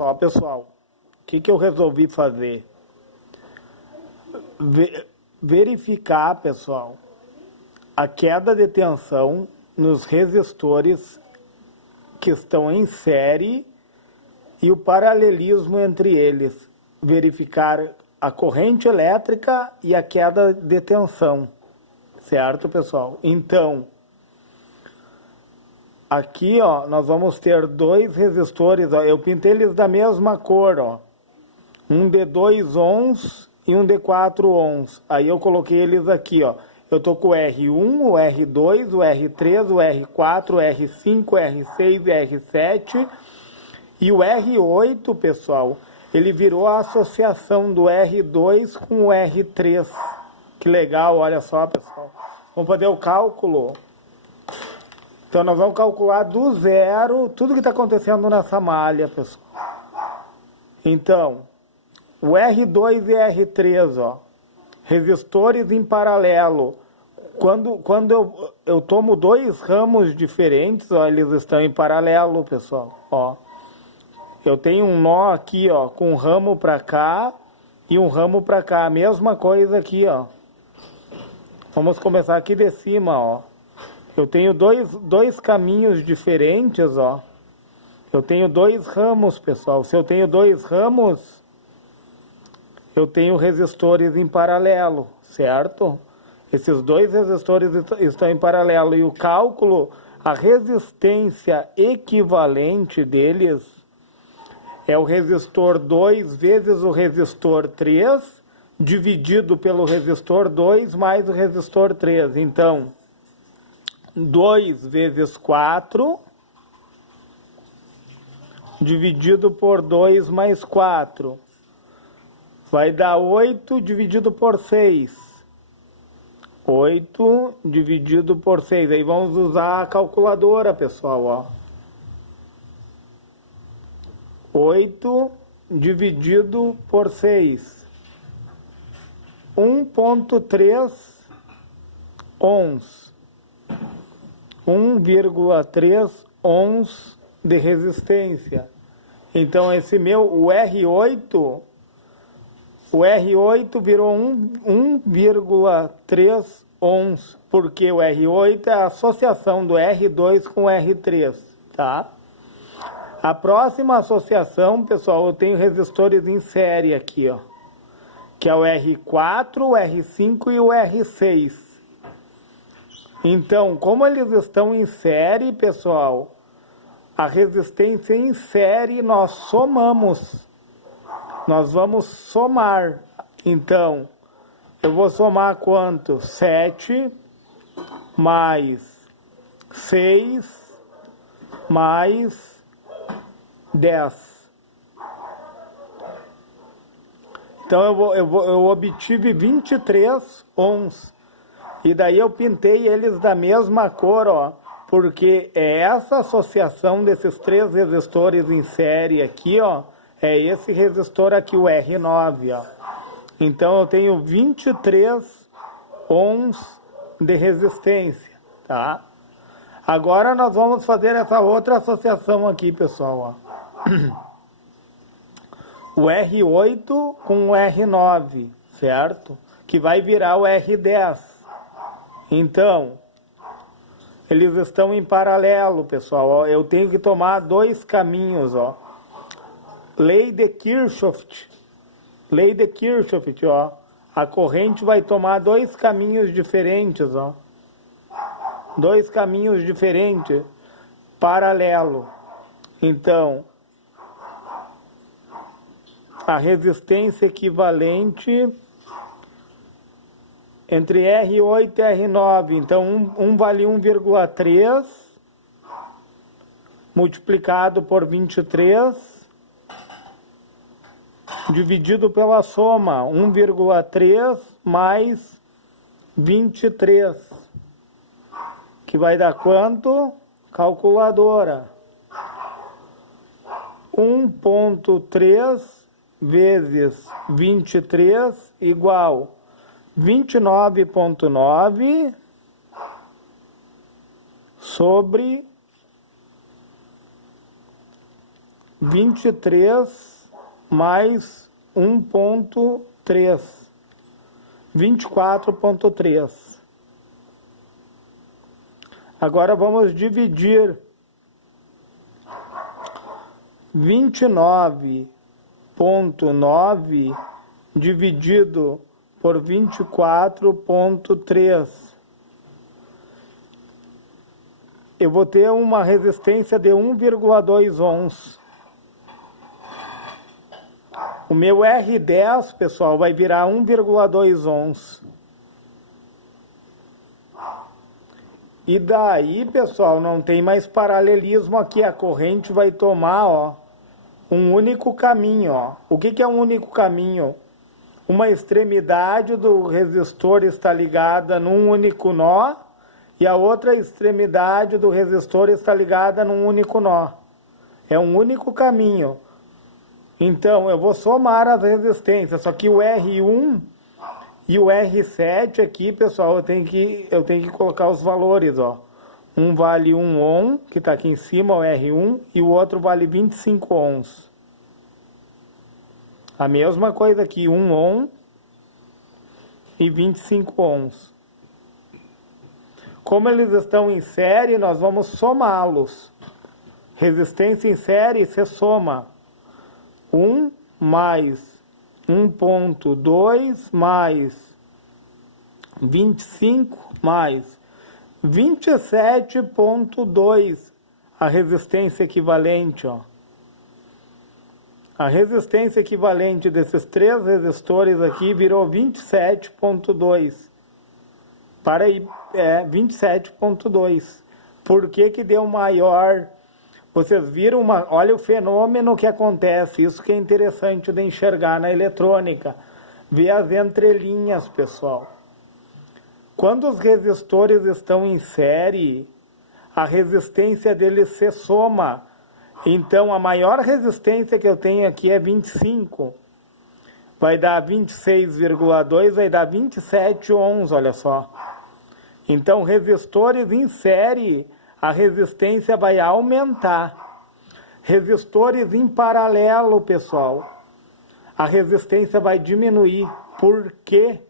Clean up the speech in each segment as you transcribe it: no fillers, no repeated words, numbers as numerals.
só, pessoal. O que eu resolvi fazer? Verificar, pessoal, a queda de tensão nos resistores que estão em série e o paralelismo entre eles. Verificar a corrente elétrica e a queda de tensão. Certo, pessoal? Então, aqui, ó, nós vamos ter dois resistores, ó, eu pintei eles da mesma cor, ó. Um de 2 ohms e um de 4 ohms. Aí eu coloquei eles aqui, ó. Eu tô com o R1, o R2, o R3, o R4, o R5, o R6 e o R7. E o R8, pessoal, ele virou a associação do R2 com o R3. Que legal, olha só, pessoal. Vamos fazer o cálculo. Então, nós vamos calcular do zero tudo que está acontecendo nessa malha, pessoal. Então, o R2 e R3, ó, resistores em paralelo. Quando eu tomo dois ramos diferentes, ó, eles estão em paralelo, pessoal. Ó. Eu tenho um nó aqui, ó, com um ramo para cá e um ramo para cá. A mesma coisa aqui, ó. Vamos começar aqui de cima, ó. Eu tenho dois caminhos diferentes, ó. Eu tenho dois ramos, pessoal. Se eu tenho dois ramos, eu tenho resistores em paralelo, certo? Esses dois resistores estão em paralelo. E o cálculo, a resistência equivalente deles é o resistor 2 vezes o resistor 3, dividido pelo resistor 2 mais o resistor 3. Então, 2 vezes 4, dividido por 2 mais 4. Vai dar 8 dividido por 6. 8 dividido por 6. Aí vamos usar a calculadora, pessoal, ó. 8 dividido por 6. 1,3 ohms. 1,3 ohms de resistência. Então, esse meu, o R8 virou 1,3 ohms, porque o R8 é a associação do R2 com o R3, tá? A próxima associação, pessoal, eu tenho resistores em série aqui, ó, que é o R4, o R5 e o R6. Então, como eles estão em série, pessoal, a resistência em série nós somamos. Nós vamos somar. Então, eu vou somar quanto? 7 mais 6 mais 10. Então, eu obtive 23 ohms. E daí eu pintei eles da mesma cor, ó. Porque é essa associação desses três resistores em série aqui, ó. É esse resistor aqui, o R9, ó. Então, eu tenho 23 ohms de resistência, tá? Agora, nós vamos fazer essa outra associação aqui, pessoal, ó. O R8 com o R9, certo? Que vai virar o R10. Então, eles estão em paralelo, pessoal, ó. Eu tenho que tomar dois caminhos, ó. Lei de Kirchhoff, ó. A corrente vai tomar dois caminhos diferentes, ó. Dois caminhos diferentes, paralelo. Então, a resistência equivalente entre R8 e R9. Então, um vale 1,3 multiplicado por 23, dividido pela soma, 1,3 mais 23, que vai dar quanto? Calculadora. 1,3 vezes 23 igual 29,9 sobre 23 mais 1.3, 24.3. Agora vamos dividir 29.9 dividido por 24.3. Eu vou ter uma resistência de 1,2 ohms. O meu R10, pessoal, vai virar 1,2 ohms. E daí, pessoal, não tem mais paralelismo aqui. A corrente vai tomar, ó, um único caminho, ó. O que é um único caminho? Uma extremidade do resistor está ligada num único nó e a outra extremidade do resistor está ligada num único nó. É um único caminho. Então, eu vou somar as resistências, só que o R1 e o R7 aqui, pessoal, eu tenho que colocar os valores, ó. Um vale 1 ohm, que está aqui em cima, o R1, e o outro vale 25 ohms. A mesma coisa aqui, 1 ohm e 25 ohms. Como eles estão em série, nós vamos somá-los. Resistência em série, você soma 1 mais 1.2 mais 25 mais 27.2, a resistência equivalente, ó. A resistência equivalente desses três resistores aqui virou 27.2. Para aí, 27.2. Por que deu maior? Vocês viram, olha o fenômeno que acontece, isso que é interessante de enxergar na eletrônica. Ver as entrelinhas, pessoal. Quando os resistores estão em série, a resistência deles se soma. Então, a maior resistência que eu tenho aqui é 25. Vai dar 26,2, vai dar 27 ohms, olha só. Então, resistores em série, a resistência vai aumentar. Resistores em paralelo, pessoal, a resistência vai diminuir. Por quê?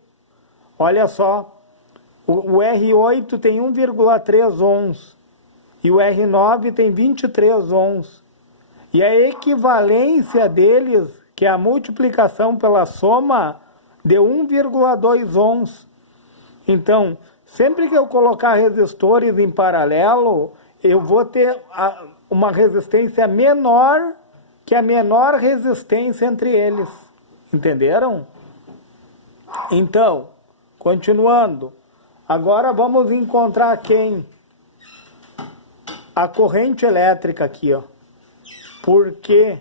Olha só, o R8 tem 1,3 ohms e o R9 tem 23 ohms. E a equivalência deles, que é a multiplicação pela soma, deu 1,2 ohms. Então, sempre que eu colocar resistores em paralelo, eu vou ter uma resistência menor que a menor resistência entre eles. Entenderam? Então, continuando. Agora vamos encontrar quem? A corrente elétrica aqui, ó. Porque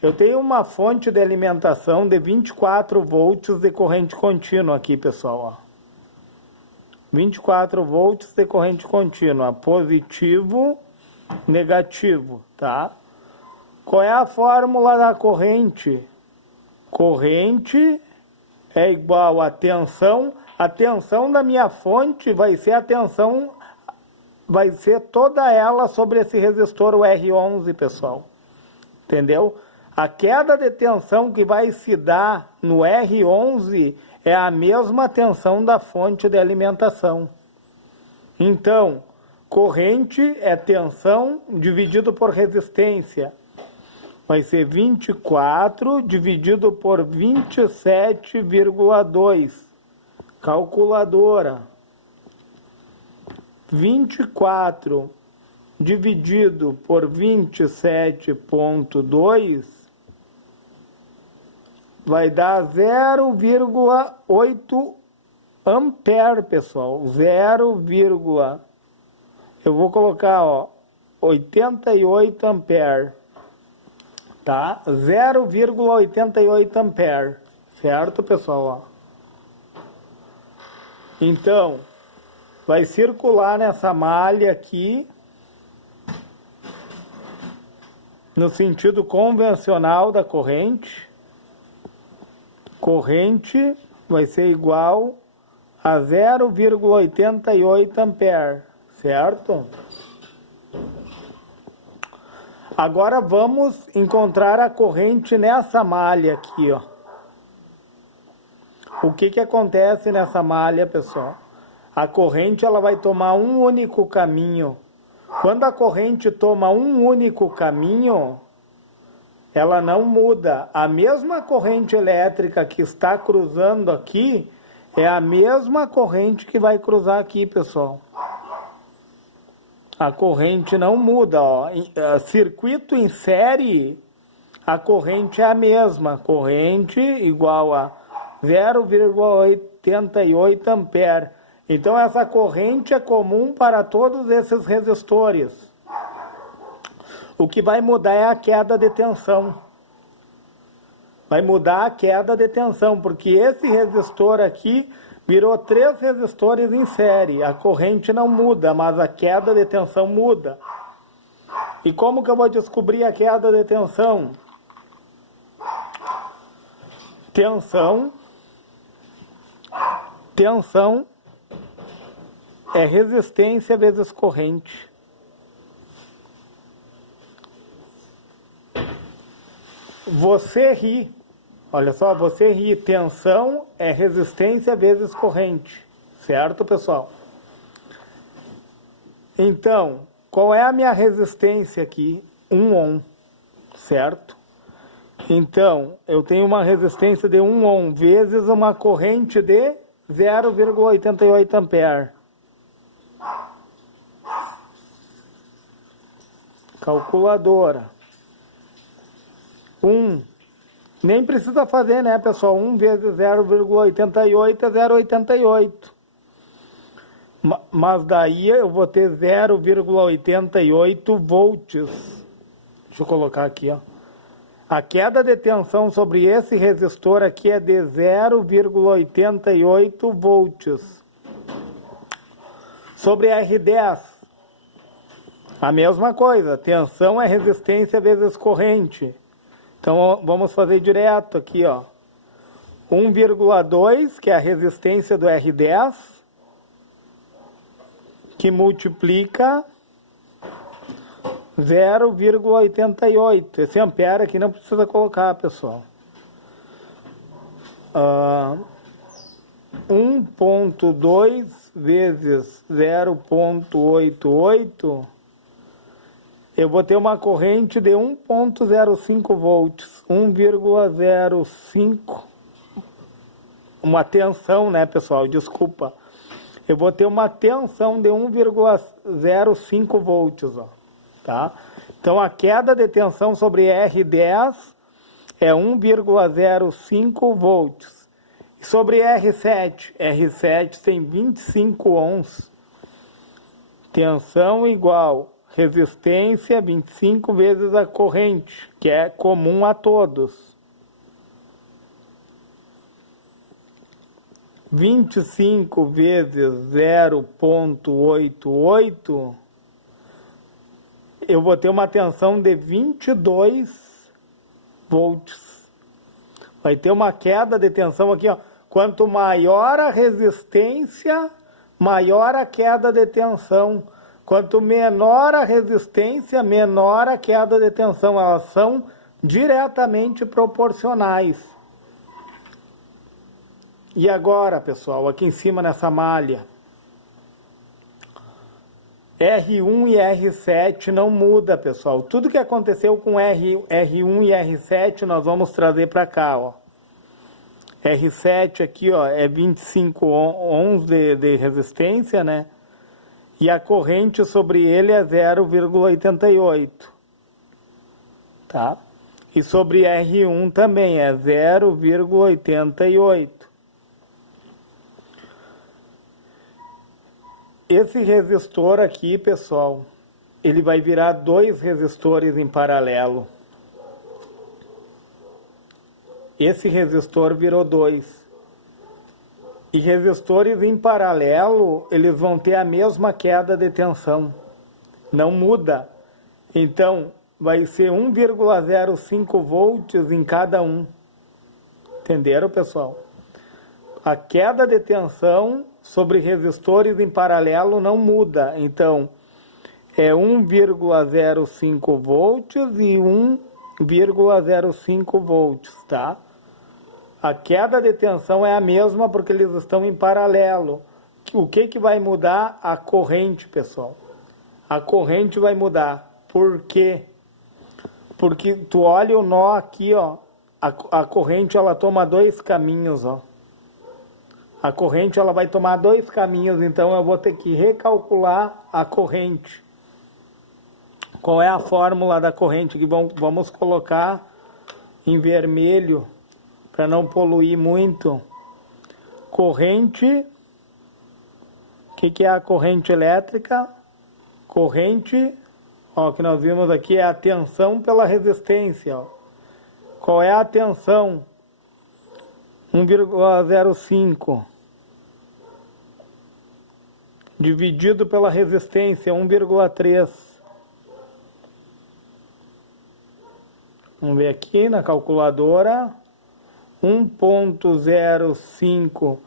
eu tenho uma fonte de alimentação de 24 volts de corrente contínua aqui, pessoal, ó. 24 volts de corrente contínua, positivo, negativo, tá? Qual é a fórmula da corrente? Corrente é igual a tensão. A tensão da minha fonte vai ser a tensão, vai ser toda ela sobre esse resistor, o R11, pessoal. Entendeu? A queda de tensão que vai se dar no R11 é a mesma tensão da fonte de alimentação. Então, corrente é tensão dividido por resistência. Vai ser 24 dividido por 27,2. Calculadora. 24 dividido por 27,2 vai dar 0,8 ampere, pessoal. Eu vou colocar, ó, 88 ampere, tá? 0,88 ampere, certo, pessoal? Ó. Então, vai circular nessa malha aqui, no sentido convencional da corrente. Corrente vai ser igual a 0,88 ampere, certo? Agora vamos encontrar a corrente nessa malha aqui, ó. O que acontece nessa malha, pessoal? A corrente ela vai tomar um único caminho. Quando a corrente toma um único caminho, ela não muda. A mesma corrente elétrica que está cruzando aqui é a mesma corrente que vai cruzar aqui, pessoal. A corrente não muda, ó. Circuito em série, a corrente é a mesma. Corrente igual a 0,88 ampere. Então essa corrente é comum para todos esses resistores. O que vai mudar é a queda de tensão. Vai mudar a queda de tensão, porque esse resistor aqui virou 3 resistores em série. A corrente não muda, mas a queda de tensão muda. E como que eu vou descobrir a queda de tensão? Tensão é resistência vezes corrente. Você ri. Olha só, você ri. Tensão é resistência vezes corrente. Certo, pessoal? Então, qual é a minha resistência aqui? 1 ohm. Certo? Então, eu tenho uma resistência de 1 ohm vezes uma corrente de 0,88 ampere. Calculadora. 1. Nem precisa fazer, né, pessoal? 1 vezes 0,88 é 0,88. Mas daí eu vou ter 0,88 volts. Deixa eu colocar aqui, ó. A queda de tensão sobre esse resistor aqui é de 0,88 volts. Sobre R10, a mesma coisa. Tensão é resistência vezes corrente. Então vamos fazer direto aqui, ó. 1,2, que é a resistência do R10, que multiplica 0,88. Esse ampere aqui não precisa colocar, pessoal. 1,2 vezes 0,88, eu vou ter uma corrente de 1,05 volts. 1,05. Uma tensão, né, pessoal? Desculpa. Eu vou ter uma tensão de 1,05 volts, ó. Tá? Então a queda de tensão sobre R10 é 1,05 volts. E sobre R7, R7 tem 25 ohms. Tensão igual resistência 25 vezes a corrente, que é comum a todos. 25 vezes 0,88, eu vou ter uma tensão de 22 volts. Vai ter uma queda de tensão aqui, ó. Quanto maior a resistência, maior a queda de tensão. Quanto menor a resistência, menor a queda de tensão. Elas são diretamente proporcionais. E agora, pessoal, aqui em cima nessa malha, R1 e R7 não muda, pessoal. Tudo que aconteceu com R1 e R7 nós vamos trazer para cá, ó. R7 aqui, ó, é 25 ohms de resistência, né? E a corrente sobre ele é 0,88. Tá? E sobre R1 também é 0,88. Esse resistor aqui, pessoal, ele vai virar 2 resistores em paralelo. Esse resistor virou 2. E resistores em paralelo, eles vão ter a mesma queda de tensão. Não muda. Então, vai ser 1,05 volts em cada um. Entenderam, pessoal? A queda de tensão sobre resistores em paralelo não muda. Então, é 1,05 volts e 1,05 volts, tá? A queda de tensão é a mesma porque eles estão em paralelo. O que vai mudar? A corrente, pessoal. A corrente vai mudar. Por quê? Porque tu olha o nó aqui, ó. A corrente, ela toma dois caminhos, ó. A corrente, ela vai tomar dois caminhos, então eu vou ter que recalcular a corrente. Qual é a fórmula da corrente? Que vamos colocar em vermelho, para não poluir muito. Corrente, o que é a corrente elétrica? Corrente, ó, que nós vimos aqui, é a tensão pela resistência, ó. Qual é a tensão? 1,05 dividido pela resistência, 1,3. Vamos ver aqui na calculadora. 1,05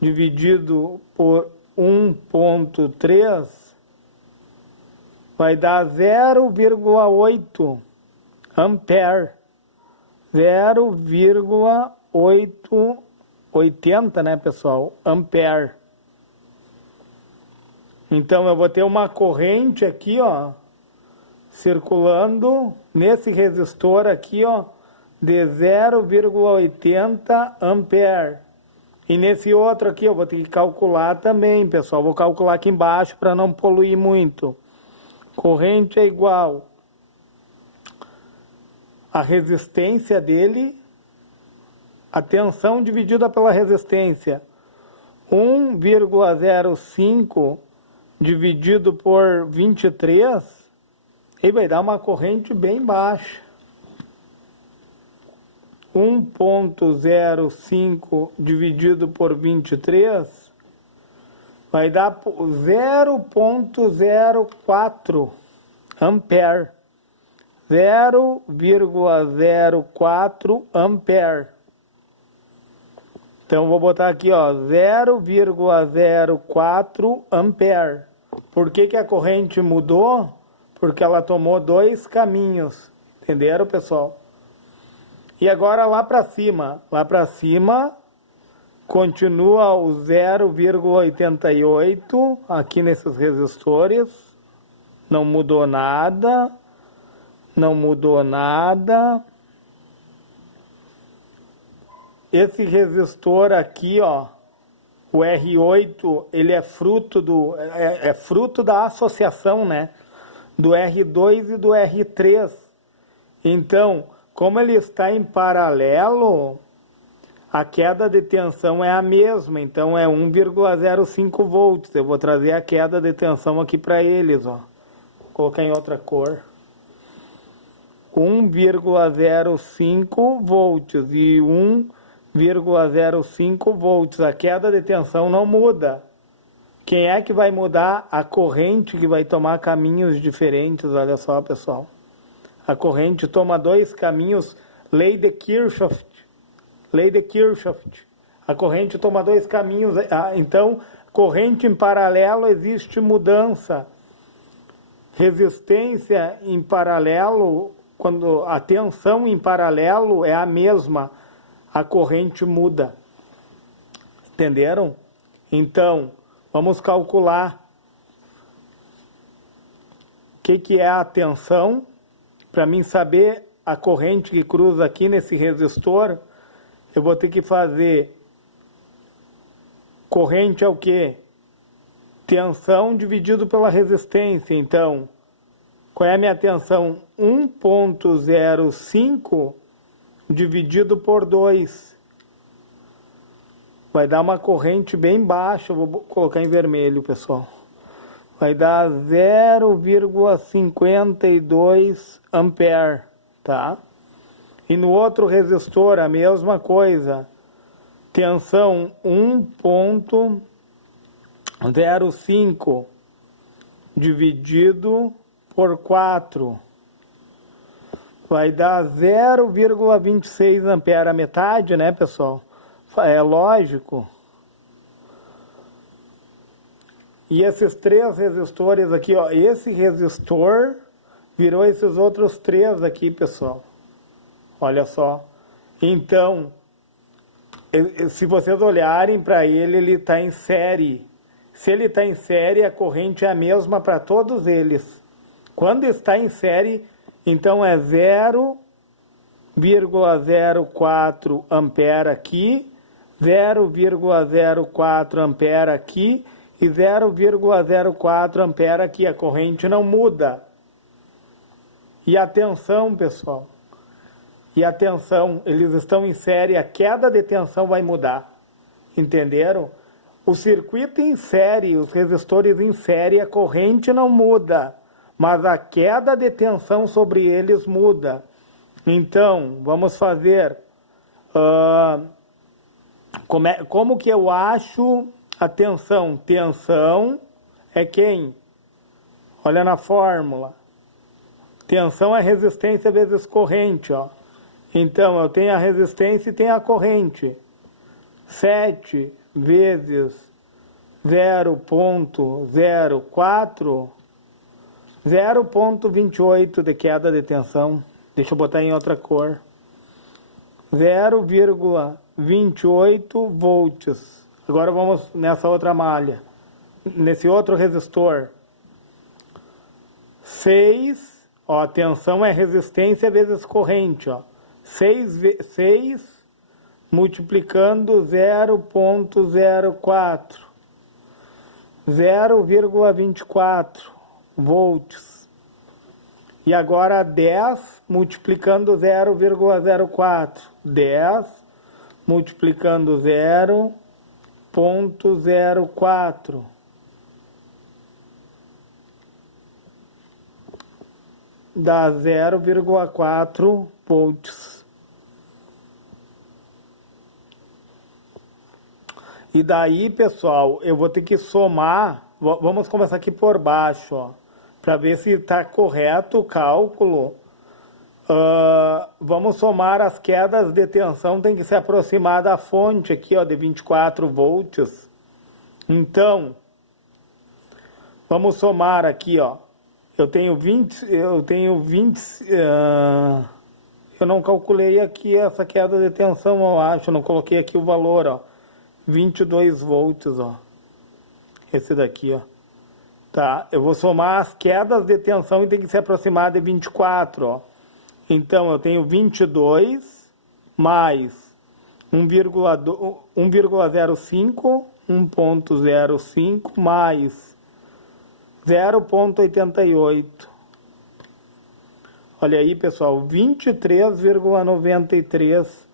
dividido por 1,3 vai dar 0,8 ampere. 0,880, né, pessoal? Ampere. Então eu vou ter uma corrente aqui, ó, circulando nesse resistor aqui, ó, de 0,80 ampere. E nesse outro aqui eu vou ter que calcular também, pessoal. Vou calcular aqui embaixo para não poluir muito. Corrente é igual a resistência dele, a tensão dividida pela resistência. 1,05 dividido por 23, e vai dar uma corrente bem baixa. 1,05 dividido por 23 vai dar 0,04 ampere. 0,04 ampere. Então vou botar aqui, ó, 0,04 ampere. Por que a corrente mudou? Porque ela tomou dois caminhos. Entenderam, pessoal? E agora lá para cima. Lá para cima continua o 0,88 aqui nesses resistores. Não mudou nada. Não mudou nada. Esse resistor aqui, ó, o R8, ele é fruto fruto da associação, né, do R2 e do R3. Então, como ele está em paralelo, a queda de tensão é a mesma, então é 1,05 volts. Eu vou trazer a queda de tensão aqui para eles, ó. Vou colocar em outra cor. 1,05 volts e 1,05 volts. A queda de tensão não muda. Quem é que vai mudar? A corrente, que vai tomar caminhos diferentes. Olha só, pessoal. A corrente toma dois caminhos. Lei de Kirchhoff. Lei de Kirchhoff. A corrente toma dois caminhos. Então, corrente em paralelo, existe mudança. Resistência em paralelo, quando a tensão em paralelo é a mesma, a corrente muda. Entenderam? Então, vamos calcular o que é a tensão. Para mim saber a corrente que cruza aqui nesse resistor, eu vou ter que fazer corrente é o quê? Tensão dividido pela resistência. Então, qual é a minha tensão? 1,05 dividido por 2. Vai dar uma corrente bem baixa. Eu vou colocar em vermelho, pessoal. Vai dar 0,52 ampere, tá? E no outro resistor a mesma coisa. Tensão 1,05 dividido por 4. Vai dar 0,26 ampere, a metade, né, pessoal? É lógico. E esses 3 resistores aqui, ó, esse resistor virou esses outros 3 aqui, pessoal. Olha só. Então, se vocês olharem para ele está em série. Se ele está em série, a corrente é a mesma para todos eles. Quando está em série, então é 0,04 ampere aqui, 0,04 ampere aqui e 0,04 ampere aqui. A corrente não muda. E atenção, pessoal. E atenção, eles estão em série, a queda de tensão vai mudar. Entenderam? O circuito em série, os resistores em série, a corrente não muda, mas a queda de tensão sobre eles muda. Então, vamos fazer... como que eu acho a tensão? Tensão é quem? Olha na fórmula. Tensão é resistência vezes corrente, ó. Então, eu tenho a resistência e tenho a corrente. 7 vezes 0,04, 0,28 de queda de tensão. Deixa eu botar em outra cor. 0,28 volts. Agora vamos nessa outra malha. Nesse outro resistor. 6, ó, a tensão é resistência vezes corrente, ó. 6 multiplicando 0,04, 0,24 volts. E agora 10 multiplicando 0,04, 10 multiplicando 0,04. Dá 0,4 volts. E daí, pessoal, eu vou ter que somar, vamos começar aqui por baixo, ó, para ver se está correto o cálculo. Vamos somar as quedas de tensão, tem que se aproximar da fonte aqui, ó, de 24 volts. Então, vamos somar aqui, ó. Eu não calculei aqui essa queda de tensão, eu acho, não coloquei aqui o valor, ó. 22 volts, ó. Esse daqui, ó. Tá, eu vou somar as quedas de tensão e tem que se aproximar de 24, ó. Então, eu tenho 22 mais 1,05, 1,05 mais 0,88. Olha aí, pessoal, 23,93.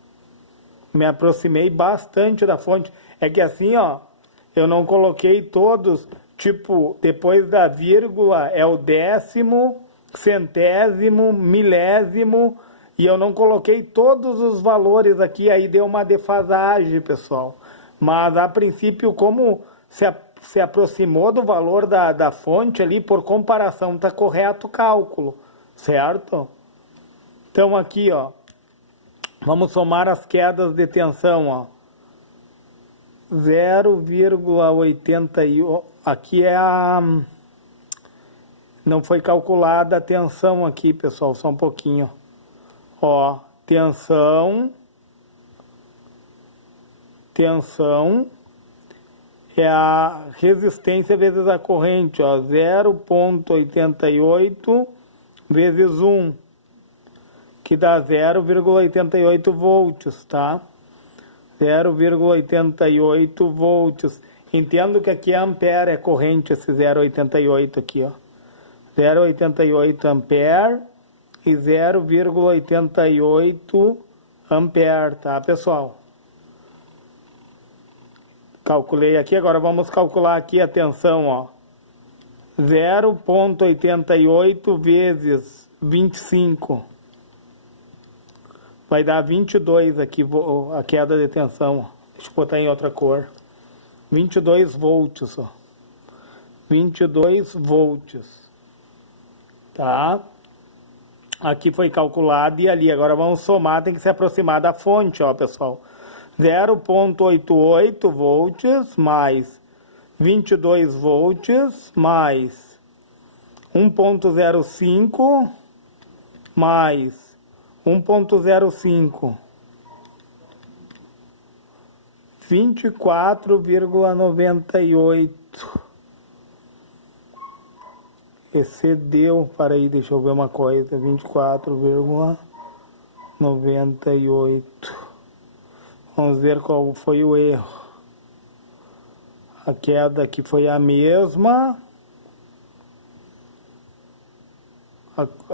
Me aproximei bastante da fonte. É que assim, ó, eu não coloquei todos, tipo, depois da vírgula é o décimo, centésimo, milésimo, e eu não coloquei todos os valores aqui, aí deu uma defasagem, pessoal. Mas, a princípio, como se aproximou do valor da fonte ali, por comparação, está correto o cálculo, certo? Então, aqui, ó, vamos somar as quedas de tensão, ó. 0,81, aqui é a... Não foi calculada a tensão aqui, pessoal, só um pouquinho. Ó, tensão é a resistência vezes a corrente, ó, 0,88 vezes 1, que dá 0,88 volts, tá? 0,88 volts. Entendo que aqui é ampere, é corrente esse 0,88 aqui, ó. 0,88 ampere e 0,88 ampere, tá, pessoal? Calculei aqui, agora vamos calcular aqui a tensão, ó. 0,88 vezes 25. Vai dar 22 aqui, a queda de tensão, ó. Deixa eu botar em outra cor. 22 volts, ó. 22 volts. Tá? Aqui foi calculado e ali. Agora vamos somar, tem que se aproximar da fonte, ó, pessoal. 0,88 volts mais 22 volts mais 1.05 mais 1.05, 24,98. Excedeu, para aí, deixa eu ver uma coisa, 24,98. Vamos ver qual foi o erro. A queda aqui foi a mesma.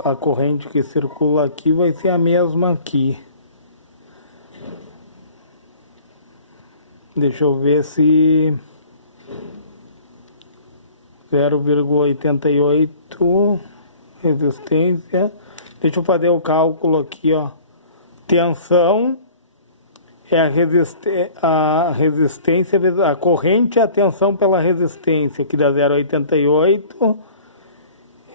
A corrente que circula aqui vai ser a mesma aqui. Deixa eu ver se 0,88 resistência. Deixa eu fazer o cálculo aqui, ó. Tensão é a resistência, a corrente é a tensão pela resistência, aqui dá 0,88.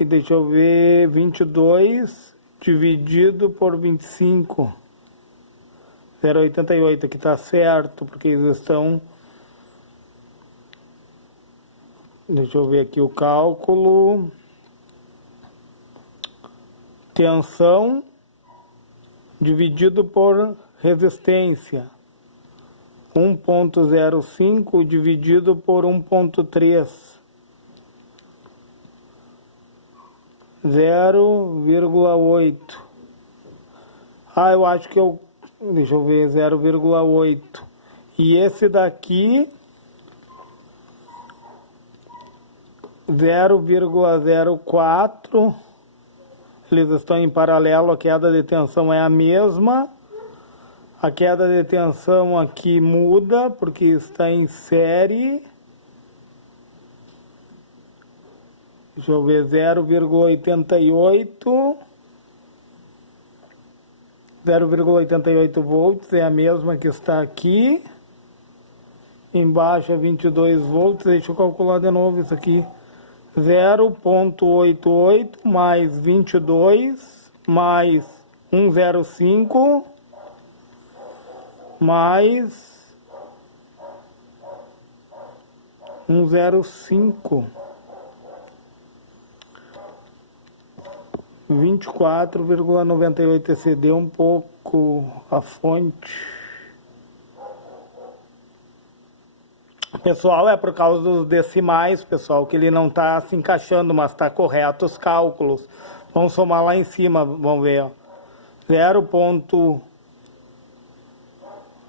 E deixa eu ver, 22 dividido por 25. 0,88, aqui está certo, porque eles estão... Deixa eu ver aqui o cálculo. Tensão dividido por resistência. 1.05 dividido por 1.3. 0,8. Eu acho que eu... Deixa eu ver, 0,8. E esse daqui... 0,04. Eles estão em paralelo, a queda de tensão é a mesma. A queda de tensão aqui muda, porque está em série. Deixa eu ver, 0,88. 0,88 volts é a mesma que está aqui. Embaixo é 22 volts. Deixa eu calcular de novo isso aqui. 0,88 mais 22 mais 1,05 mais 1,05. 24,98. Excedeu um pouco a fonte. Pessoal, é por causa dos decimais, pessoal, que ele não está se encaixando, mas está correto os cálculos. Vamos somar lá em cima, vamos ver. 0.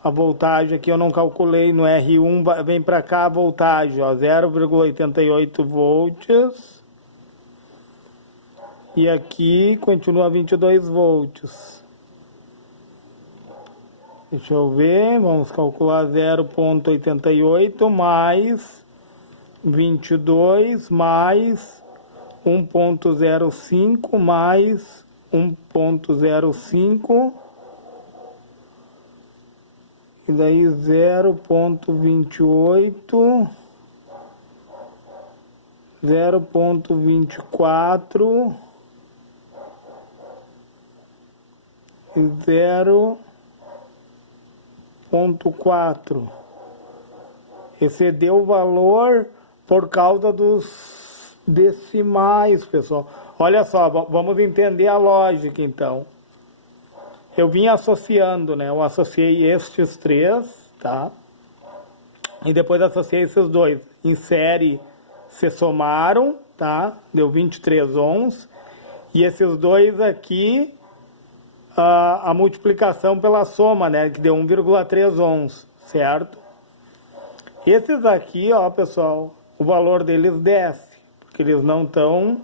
A voltagem aqui eu não calculei, no R1 vem para cá a voltagem, 0,88 volts. E aqui continua 22 volts. Deixa eu ver, vamos calcular 0,88 mais 22 mais 1,05 mais 1,05 e daí 0,28, 0,24 e 0,4. Excedeu o valor por causa dos decimais, pessoal. Olha só, vamos entender a lógica então. Eu vim associando, né? Eu associei estes três, tá? E depois associei esses dois. Em série se somaram, tá? Deu 23 ohms. E esses dois aqui, a multiplicação pela soma, né? Que deu 1,3 ohms, certo? Esses aqui, ó, pessoal, o valor deles desce, porque eles não estão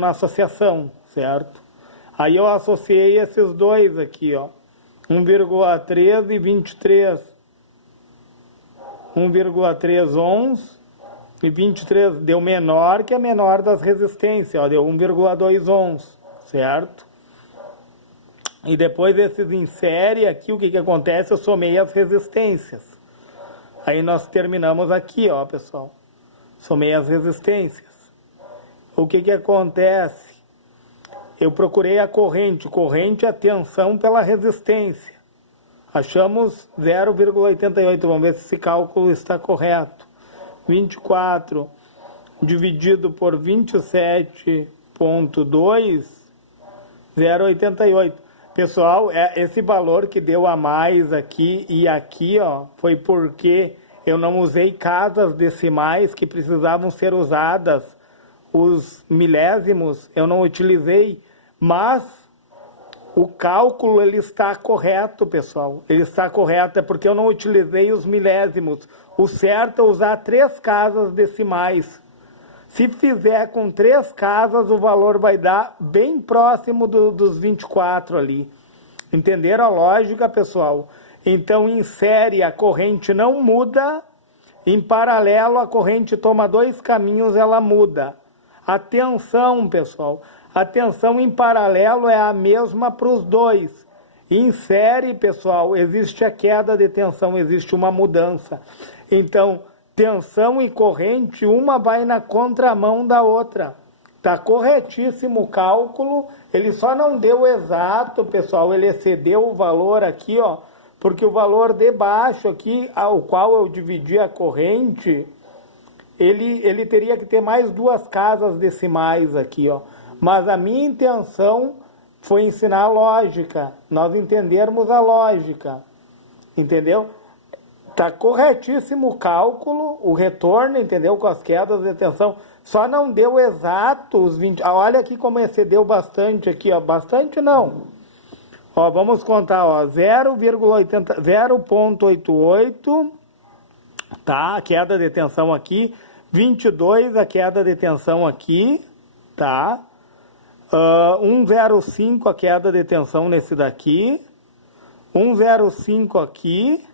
na associação, certo? Aí eu associei esses dois aqui, ó, 1,3 e 23. 1,3 ohms e 23 deu menor que a menor das resistências, ó, deu 1,2 ohms, certo? E depois desses em série aqui, o que acontece? Eu somei as resistências. Aí nós terminamos aqui, ó, pessoal. Somei as resistências. O que acontece? Eu procurei a corrente. Corrente é a tensão pela resistência. Achamos 0,88. Vamos ver se esse cálculo está correto. 24 dividido por 27,2, 0,88. Pessoal, esse valor que deu a mais aqui e aqui, ó, foi porque eu não usei casas decimais que precisavam ser usadas. Os milésimos eu não utilizei, mas o cálculo ele está correto, pessoal. Ele está correto, é porque eu não utilizei os milésimos. O certo é usar 3 casas decimais. Se fizer com 3 casas, o valor vai dar bem próximo dos 24 ali. Entenderam a lógica, pessoal? Então, em série, a corrente não muda. Em paralelo, a corrente toma 2 caminhos, ela muda. A tensão, pessoal, a tensão em paralelo é a mesma para os dois. Em série, pessoal, existe a queda de tensão, existe uma mudança. Então, tensão e corrente, uma vai na contramão da outra. Está corretíssimo o cálculo, ele só não deu exato, pessoal, ele excedeu o valor aqui, ó, porque o valor de baixo aqui, ao qual eu dividi a corrente, ele teria que ter mais 2 casas decimais aqui, ó. Mas a minha intenção foi ensinar a lógica, nós entendermos a lógica, entendeu? Está corretíssimo o cálculo, o retorno, entendeu? Com as quedas de tensão. Só não deu exato os 20. Olha aqui como excedeu bastante aqui, ó. Bastante não. Ó, vamos contar, ó. 0,88, tá? A queda de tensão aqui. 22, a queda de tensão aqui, tá? 1,05 a queda de tensão nesse daqui. 1,05 aqui.